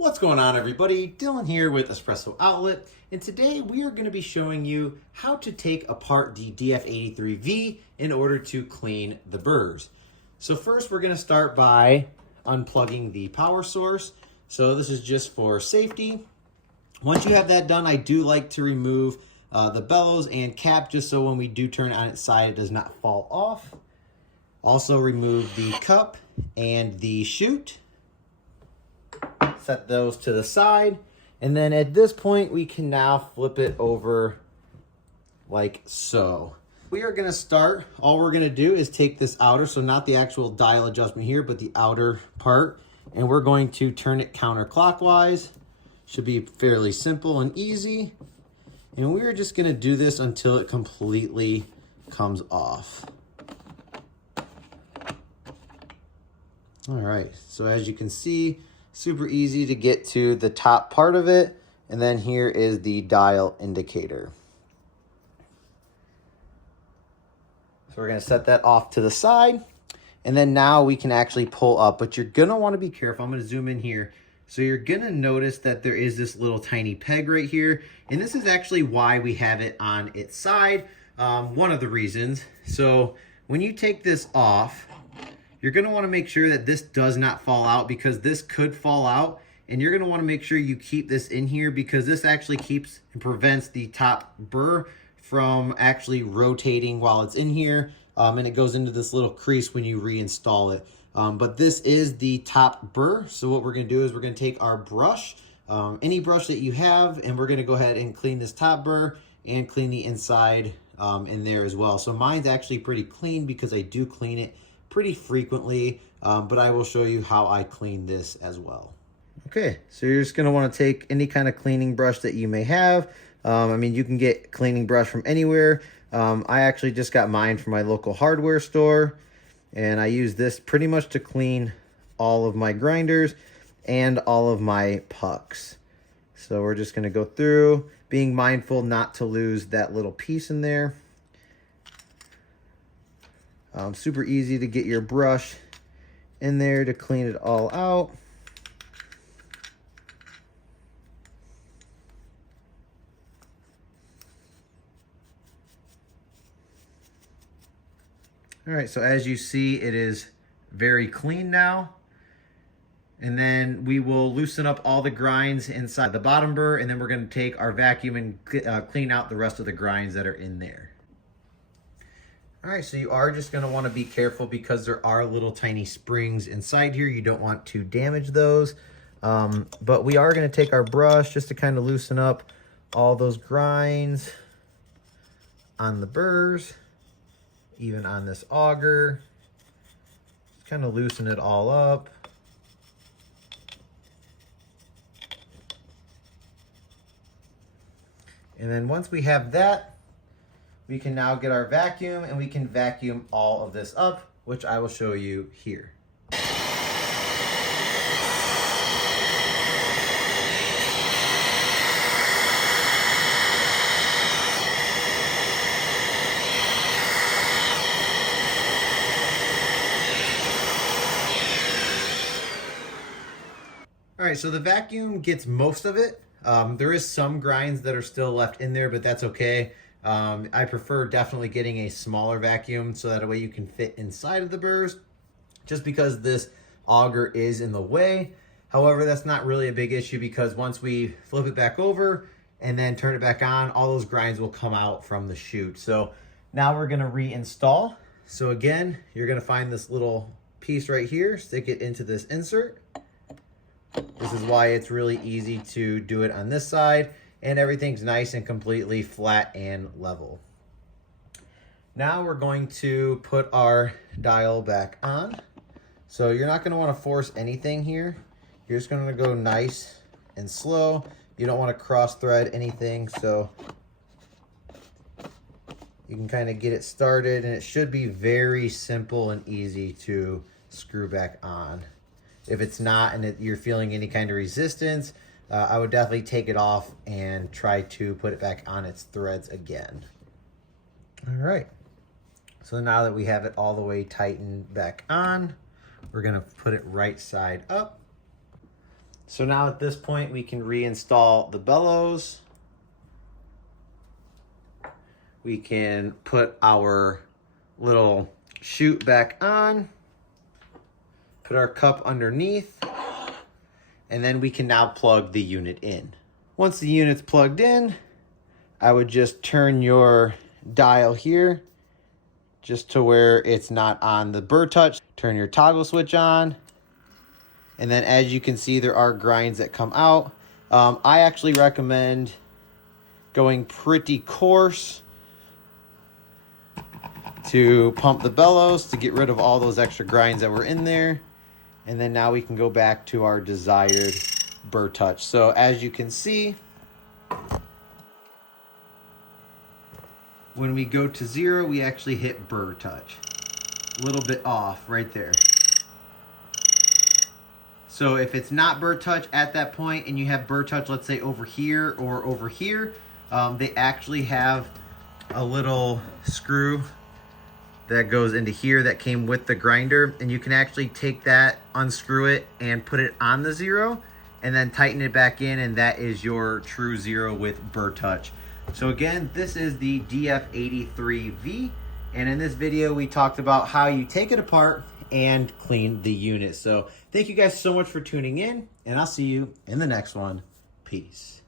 What's going on, everybody? Dylan here with Espresso Outlet, and today we are going to be showing you how to take apart the DF83V in order to clean the burrs. So first we're going to start by unplugging the power source. So this is just for safety. Once you have that done, I do like to remove the bellows and cap just so when we do turn it on its side it does not fall off. Also remove the cup and the chute. Set those to the side, and then at this point we can now flip it over like so. We are going to start, all we're going to do is take this outer, so not the actual dial adjustment here, but the outer part, and we're going to turn it counterclockwise. Should be fairly simple and easy, and we're just going to do this until it completely comes off. All right, so as you can see, super easy to get to the top part of it, and then here is the dial indicator. So we're going to set that off to the side, and then now we can actually pull up, but you're going to want to be careful. I'm going to zoom in here. So you're going to notice that there is this little tiny peg right here, and this is actually why we have it on its side, one of the reasons. So when you take this off, you're going to want to make sure that this does not fall out, because this could fall out, and you're going to want to make sure you keep this in here because this actually keeps and prevents the top burr from actually rotating while it's in here, and it goes into this little crease when you reinstall it. But this is the top burr, so what we're going to do is we're going to take our brush, any brush that you have, and we're going to go ahead and clean this top burr and clean the inside in there as well. So mine's actually pretty clean because I do clean it pretty frequently, but I will show you how I clean this as well. Okay, so you're just gonna wanna take any kind of cleaning brush that you may have. I mean, you can get cleaning brush from anywhere. I actually just got mine from my local hardware store, and I use this pretty much to clean all of my grinders and all of my pucks. So we're just gonna go through, being mindful not to lose that little piece in there. Super easy to get your brush in there to clean it all out. All right, so as you see, it is very clean now. And then we will loosen up all the grinds inside the bottom burr, and then we're going to take our vacuum and clean out the rest of the grinds that are in there. All right, so you are just going to want to be careful because there are little tiny springs inside here. You don't want to damage those. But we are going to take our brush just to kind of loosen up all those grinds on the burrs, even on this auger. Just kind of loosen it all up. And then once we have that, we can now get our vacuum and we can vacuum all of this up, which I will show you here. All right, so the vacuum gets most of it. There is some grinds that are still left in there, but that's okay. I prefer definitely getting a smaller vacuum so that way you can fit inside of the burrs, just because this auger is in the way. However, that's not really a big issue because once we flip it back over and then turn it back on, all those grinds will come out from the chute. So now we're going to reinstall. So again, you're going to find this little piece right here, stick it into this insert. This is why it's really easy to do it on this side, and everything's nice and completely flat and level. Now we're going to put our dial back on. So you're not going to want to force anything here. You're just going to go nice and slow. You don't want to cross thread anything, so you can kind of get it started, and it should be very simple and easy to screw back on. If it's not and you're feeling any kind of resistance, I would definitely take it off and try to put it back on its threads again. All right, so now that we have it all the way tightened back on, we're gonna put it right side up. So now at this point, we can reinstall the bellows. We can put our little chute back on, put our cup underneath, and then we can now plug the unit in. Once the unit's plugged in, I would just turn your dial here just to where it's not on the burr touch. Turn your toggle switch on. And then as you can see, there are grinds that come out. I actually recommend going pretty coarse to pump the bellows to get rid of all those extra grinds that were in there. And then now we can go back to our desired burr touch. So as you can see, when we go to 0, we actually hit burr touch. A little bit off right there. So if it's not burr touch at that point and you have burr touch, let's say over here or over here, they actually have a little screw that goes into here that came with the grinder, and you can actually take that, unscrew it, and put it on the 0, and then tighten it back in, and that is your true 0 with burr touch. So again, this is the DF83V, and in this video we talked about how you take it apart and clean the unit. So thank you guys so much for tuning in, and I'll see you in the next one. Peace.